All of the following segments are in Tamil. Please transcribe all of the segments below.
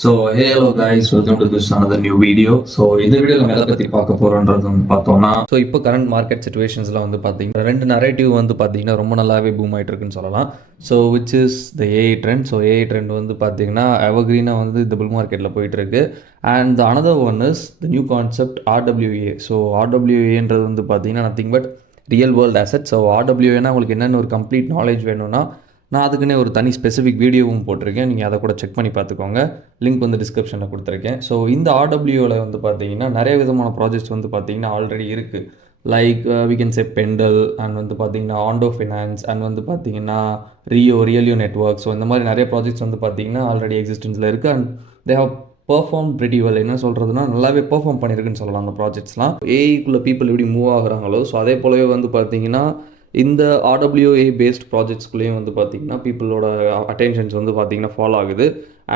Hello guys, welcome to this another new video. இந்த வீடியோல நம்ம எதை பத்தி பார்க்க போறோம்ன்றது வந்து பார்த்தோம்னா இப்போ கரண்ட் மார்க்கெட் சிச்சுவேஷன்ஸ்ல வந்து பார்த்தீங்கன்னா ரெண்டு நரேட்டிவ் வந்து பார்த்தீங்கன்னா ரொம்ப நல்லாவே பூம் ஆயிட்டு இருக்குன்னு சொல்லலாம். Which is the AI trend. AI trend வந்து பார்த்தீங்கன்னா எவர்கிரீனாக வந்து இந்த புல் மார்க்கெட்டில் போயிட்டு இருக்கு. And the another one is the new concept RWA. ஆர்டபிள்யூஏன்றது வந்து பார்த்தீங்கன்னா nothing but real world asset. ஆர்டபிள்யூஏனா உங்களுக்கு என்னென்ன ஒரு கம்ப்ளீட் நாலேஜ் வேணும்னா நான் அதுக்குன்னே ஒரு தனி ஸ்பெசிஃபிக் வீடியோவும் போட்டிருக்கேன். நீங்கள் அதை கூட செக் பண்ணி பார்த்துக்கோங்க. லிங்க் வந்து டிஸ்கிரிப்ஷனில் கொடுத்துருக்கேன். இந்த ஆர்டபிள்யூவில் வந்து பார்த்தீங்கன்னா நிறைய விதமான ப்ராஜெக்ட்ஸ் வந்து பார்த்தீங்கன்னா ஆல்ரெடி இருக்குது. Like we can say Pendle and வந்து பார்த்தீங்கன்னா ஆண்டோ ஃபினான்ஸ் அண்ட் வந்து பார்த்தீங்கன்னா ரியலியோ நெட்ஒர்க். இந்த மாதிரி நிறைய ப்ராஜெக்ட்ஸ் வந்து பார்த்தீங்கன்னா ஆல்ரெடி எக்ஸிஸ்டன்ஸில் இருக்குது. And they have perform pretty well. என்ன சொல்கிறதுனா நல்லாவே பெர்ஃபார்ம் பண்ணியிருக்குன்னு சொல்லலாம் அந்த ப்ராஜெக்ட்ஸ்லாம். ஏஐக்குள்ளே பீப்புள் எப்படி மூவ் ஆகுறாங்களோ அதே போலவே வந்து பார்த்தீங்கன்னா இந்த ஆர்டபிள்யூஏ பேஸ்ட் ப்ராஜெக்ட்ஸ்குள்ளேயும் வந்து பார்த்திங்கன்னா பீப்புளோட அட்டென்ஷன்ஸ் வந்து பார்த்திங்கன்னா ஃபாலோ ஆகுது.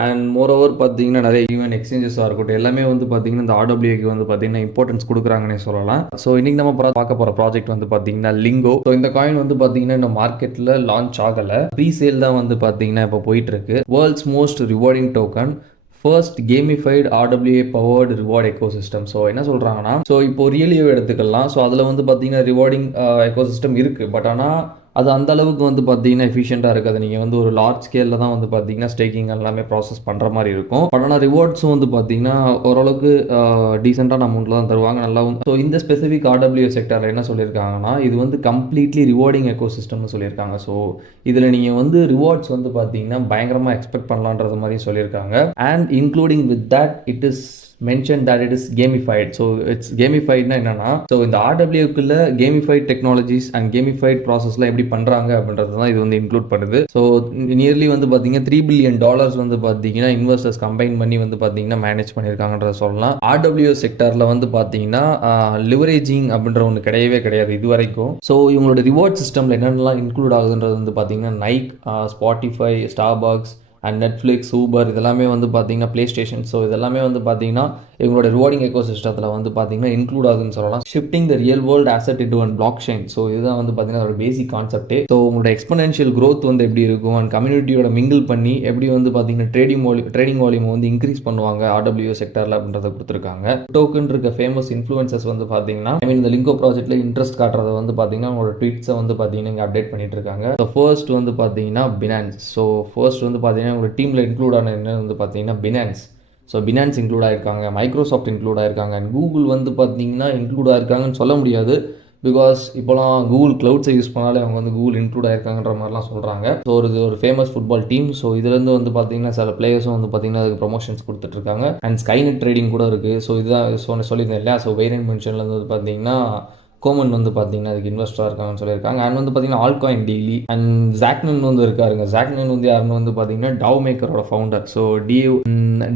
அண்ட் மோரோவர் பார்த்திங்கன்னா நிறைய ஈவன் எக்ஸ்சேஞ்சஸாக இருக்கட்டும் எல்லாமே வந்து பார்த்திங்கன்னா இந்த ஆர்டபிள்யூஏக்கு வந்து பார்த்திங்கன்னா இம்பார்ட்டன்ஸ் கொடுக்குறாங்கன்னே சொல்லலாம். இன்றைக்கி நம்ம பார்க்க போகிற ப்ராஜெக்ட் வந்து பார்த்திங்கன்னா லிங்கோ. இந்த காயின் வந்து பார்த்திங்கன்னா இந்த மார்க்கெட்டில் லான்ச் ஆகலை. ப்ரீ சேல் தான் வந்து பார்த்திங்கன்னா இப்போ போயிட்டுருக்கு. World's most rewarding token, first gamified RWA powered reward ecosystem. என்ன சொல்கிறாங்கன்னா இப்போ ரியலியோ எடுத்துக்கலாம். அதில் வந்து பார்த்தீங்கன்னா ரிவார்டிங் எக்கோசிஸ்டம் இருக்குது. பட் ஆனால் அது அந்த அளவுக்கு வந்து பார்த்தீங்கன்னா எஃபிஷியண்ட்டாக இருக்காது. நீங்கள் வந்து ஒரு லார்ஜ் ஸ்கேலில் தான் வந்து பார்த்தீங்கன்னா ஸ்டேக்கிங் எல்லாமே ப்ராசஸ் பண்ணுற மாதிரி இருக்கும். பட் ஆனால் ரிவார்ட்ஸும் வந்து பார்த்தீங்கன்னா ஓரளவுக்கு டீசெண்டான அமௌண்ட்டில் தான் தருவாங்க நல்லாவும். இந்த ஸ்பெசிஃபிக் ஆர்டபிள்யூ செக்டரில் என்ன சொல்லியிருக்காங்கன்னா இது வந்து கம்ப்ளீட்லி ரிவார்டிங் எக்கோசிஸ்டம்னு சொல்லியிருக்காங்க. இதில் நீங்கள் வந்து ரிவார்ட்ஸ் வந்து பார்த்தீங்கன்னா பயங்கரமாக எக்ஸ்பெக்ட் பண்ணலான்றது மாதிரி சொல்லியிருக்காங்க. And including with that it is mention that it is gamified. It's gamified na enna na இந்த RWA குள்ள gamified technologies and gamified processலாம் எப்படி பண்றாங்க அப்படின்றது தான் இது வந்து இன்க்ளூட் பண்ணுது. நியர்லி வந்து பாத்தீங்கன்னா $3 billion வந்து பாத்தீங்கன்னா இன்வெஸ்டர்ஸ் கம்பைன் பண்ணி வந்து பாத்தீங்கன்னா மேனேஜ் பண்ணியிருக்காங்கன்றத சொல்லலாம். RWA செக்டர்ல வந்து பாத்தீங்கன்னா லிவரேஜிங் அப்படின்ற ஒன்று கிடையவே கிடையாது இது வரைக்கும். இவங்களோட ரிவார்ட் சிஸ்டம்ல என்னென்னலாம் இன்க்ளூட் ஆகுதுன்றது வந்து பாத்தீங்கன்னா Nike, Spotify, Starbucks and Netflix, Uber இதெல்லாமே வந்து பார்த்தீங்கன்னா ப்ளே ஸ்டேஷன். இதெல்லாமே வந்து பார்த்தீங்கன்னா இவங்களோட ரிவார்டிங் எக்கோ சிஸ்டத்தில் வந்து பார்த்தீங்கன்னா இன்க்ளூட் ஆகுதுன்னு சொல்லலாம். Shifting the real world asset into one block chain. இதுதான் வந்து பார்த்தீங்கன்னா அதோட பேசிக் கான்செப்டே. உங்களோட எக்ஸ்பனென்ஷியல் க்ரோத் வந்து எப்படி இருக்கும் அண்ட் கம்யூனிட்டியோட மிங்கிள் பண்ணி எப்படி வந்து பார்த்தீங்கன்னா ட்ரேடிங் வால்யூம் வந்து இன்க்ரீஸ் பண்ணுவாங்க ஆர்டபிள்யூ செக்டரில் அப்படின்றத கொடுத்துருக்காங்க. டோக்கன் இருக்க ஃபேமஸ் இன்ஃப்ளூயன்சஸ் வந்து பார்த்தீங்கன்னா இந்த லிங்கோ ப்ராஜெக்ட்ல இன்ட்ரெஸ்ட் காட்டுறத வந்து பார்த்தீங்கன்னா உங்களோட ட்வீட்ஸை வந்து பார்த்தீங்கன்னா இங்கே அப்டேட் பண்ணிட்டு இருக்காங்க. ஃபர்ஸ்ட் வந்து பார்த்தீங்கன்னா பினான்ஸ். ஃபர்ஸ்ட் வந்து பார்த்தீங்கன்னா உங்களோட டீமில் இன்க்ளூட் ஆன என்ன வந்து பார்த்தீங்கன்னா பினான்ஸ். பினான்ஸ் இன்க்ளூட் ஆகிருக்காங்க, மைக்ரோசாஃப்ட் இன்க்ளூட் ஆகிருக்காங்க, அண்ட் கூகுள் வந்து பார்த்தீங்கன்னா இன்க்ளூட் ஆகிருக்காங்கன்னு சொல்ல முடியாது. பிகாஸ் இப்போலாம் கூகுள் க்ளவுட்ஸை யூஸ் பண்ணாலே அவங்க வந்து கூகுள் இன்க்ளூட் ஆகிருக்காங்கன்ற மாதிரிலாம் சொல்கிறாங்க. ஒரு ஃபேமஸ் ஃபுட்பால் டீம். இதுலேருந்து வந்து பார்த்தீங்கன்னா சில பிளேயர்ஸும் வந்து பார்த்தீங்கன்னா அதுக்கு ப்ரொமோஷன்ஸ் கொடுத்துட்ருக்காங்க. அண்ட் ஸ்கைநெட் ட்ரேடிங் கூட இருக்குது. இதுதான் சொல்லியிருந்தேன் இல்லையா. வேரியன்ட் மென்ஷன்லேருந்து வந்து பார்த்தீங்கன்னா கோமன் வந்து பார்த்தீங்கன்னா அதுக்கு இன்வெஸ்டராக இருக்காங்கன்னு சொல்லியிருக்காங்க. அண்ட் வந்து பார்த்தீங்கன்னா ஆல்காயின் டெய்லி அண்ட் ஜாக்னன் வந்து இருக்காருங்க. ஜாக்னன் வந்து யாருன்னு வந்து பார்த்தீங்கன்னா டவ் மேக்கரோட ஃபவுண்டர்.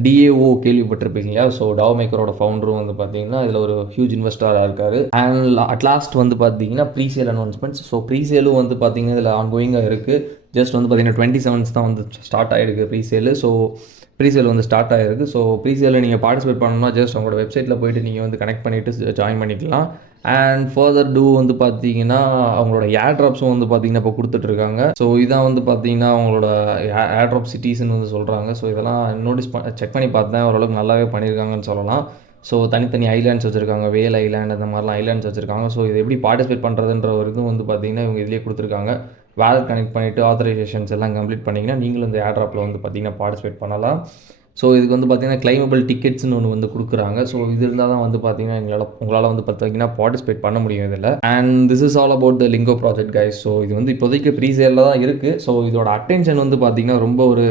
டிஏஓ கேள்விப்பட்டிருப்பீங்க இல்லையா. டவ் மேக்கரோட ஃபவுண்டரும் வந்து பார்த்தீங்கன்னா இதில் ஒரு ஹியூஜ் இன்வெஸ்டராக இருக்காரு. அண்ட் அட்லாஸ்ட் வந்து பார்த்தீங்கன்னா ப்ரீசேல் அனௌன்ஸ்மெண்ட்ஸ். ப்ரீசேலும் வந்து பார்த்தீங்கன்னா இதில் ஆன்கோயிங்காக இருக்குது. ஜஸ்ட் வந்து பார்த்தீங்கன்னா 27 தான் வந்து ஸ்டார்ட் ஆகிருக்கு ப்ரீசேலு. ப்ரீசேல் வந்து ஸ்டார்ட் ஆகிருக்கு. ப்ரீசேலில் நீங்கள் பார்ட்டிசிபேட் பண்ணணும்னா ஜஸ்ட் அவங்களோட வெப்சைட்டில் போய்ட்டு நீங்கள் வந்து கனெக்ட் பண்ணிவிட்டு ஜாயின் பண்ணிக்கலாம். அண்ட் ஃபர்தர் டூ வந்து பார்த்தீங்கன்னா அவங்களோட ஏர் ட்ராப்ஸும் வந்து பார்த்தீங்கன்னா இப்போ கொடுத்துட்ருக்காங்க. இதான் வந்து பார்த்தீங்கன்னா அவங்களோட ஏர் ட்ராப் சிட்டிஸ்ன்னு வந்து சொல்கிறாங்க. இதெல்லாம் நோட்டீஸ் செக் பண்ணி பார்த்தேன், ஓரளவுக்கு நல்லாவே பண்ணியிருக்காங்கன்னு சொல்லலாம். தனித்தனி ஐலாண்ட்ஸ் வச்சுருக்காங்க, வேல் ஐலாண்ட் அந்த மாதிரிலாம் ஐலாண்ட்ஸ் வச்சுருக்காங்க. இது எப்படி பார்ட்டிசிபேட் பண்ணுறதுன்ற ஒரு இதுவும் வந்து பார்த்தீங்கன்னா இவங்க இதிலே கொடுத்துருக்காங்க. வேலட் கனெக்ட் பண்ணிவிட்டு ஆத்தரைசேஷன்ஸ் எல்லாம் கம்ப்ளீட் பண்ணிங்கன்னா நீங்களும் இந்த ஏர் ட்ராப்பில் வந்து பார்த்தீங்கன்னா பார்ட்டிசிபேட் பண்ணலாம். இதுக்கு வந்து பார்த்தீங்கன்னா கிளைமபிள் டிக்கெட்ஸ்னு ஒன்று வந்து கொடுக்குறாங்க. இது இருந்தால் தான் வந்து பார்த்தீங்கன்னா உங்களால் வந்து பார்த்தீங்கன்னா பார்ட்டிசிபேட் பண்ண முடியும் இதில். And this is all about the Lingo project guys. இது வந்து இப்போதைக்கு ப்ரீசேலில் தான் இருக்குது. இதோட அட்டென்ஷன் வந்து பார்த்தீங்கன்னா ரொம்ப ஒரு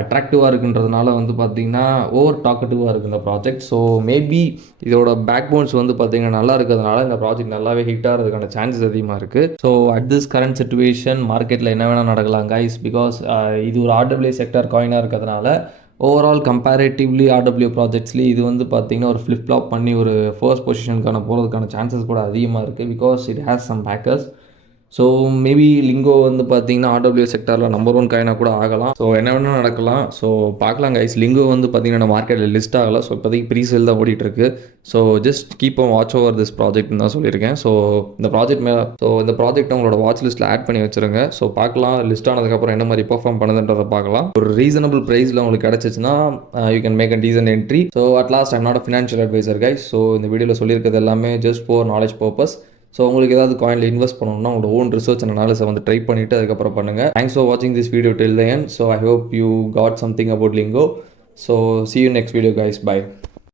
அட்ராக்டிவாக இருக்குன்றதுனால வந்து பார்த்தீங்கன்னா ஓவர் டாக்கட்டிவாக இருக்குது இந்த ப்ராஜெக்ட். மேபி இதோட பேக் போன்ஸ் வந்து பார்த்தீங்கன்னா நல்லா இருக்கிறதுனால இந்த ப்ராஜெக்ட் நல்லாவே ஹிட் ஆகிறதுக்கான சான்சஸ் அதிகமாக இருக்குது. அட் திஸ் கரண்ட் சிச்சுவேஷன் மார்க்கெட்டில் என்ன வேணால் நடக்கலாம் கைஸ். பிகாஸ் இது ஒரு ஆர்டபிள்யூ செக்டர் காயினாக இருக்கிறதுனால ஓவரால் கம்பேரேட்டிவ்லி ஆர்டபிள்யூ ப்ராஜெக்ட்ஸ்லேயே இது வந்து பார்த்தீங்கன்னா ஒரு ஃப்ளிப் ஃப்ளாப் பண்ணி ஒரு ஃபர்ஸ்ட் பொசிஷனுக்கான போகிறதுக்கான சான்சஸ் கூட அதிகமாக இருக்குது. Because it has some backers. So maybe Lingo வந்து பார்த்தீங்கன்னா ஆர்டபிள்யூ செக்டாரில் நம்பர் 1 காயினாக கூட ஆகலாம். ஸோ என்ன வேணால் நடக்கலாம். ஸோ பார்க்கலாம் கைஸ். லிங்கோ வந்து பார்த்தீங்கன்னா மார்க்கெட்டில் லிஸ்ட் ஆகலை. ஸோ இப்போதைக்கு ப்ரீ சேல் தான் ஓடிட்டுருக்கு. So just keep on watch over this ப்ராஜெக்ட்னு தான் சொல்லியிருக்கேன். ஸோ இந்த ப்ராஜெக்ட் உங்களோட வாட்ச் லிஸ்ட்டில் ஆட் பண்ணி வச்சுருங்க. ஸோ பார்க்கலாம் லிஸ்ட் ஆனதுக்கப்புறம் என்ன மாதிரி பெர்ஃபார்ம் பண்ணுதுன்றதை பார்க்கலாம். ஒரு ரீசனபிள் ப்ரைஸில் உங்களுக்கு கிடச்சிச்சுன்னா you can make a decent entry. So at last I'm not a financial adviser guys. So இந்த வீடியோவில் சொல்லியிருக்கிறது எல்லாமே just for knowledge purpose. So உங்களுக்கு ஏதாவது காயினில் இன்வெஸ்ட் பண்ணணும்னா உங்களோட ஓன் ரிசர்ச் அண்ட் அனாலிசிஸ் வந்து ட்ரை பண்ணிவிட்டு அதுக்கப்புறம் பண்ணுங்கள். தேங்க்ஸ் ஃபார் வாட்சிங் this video till the end. So I hope you got something about Lingo. So see you next video guys. Bye.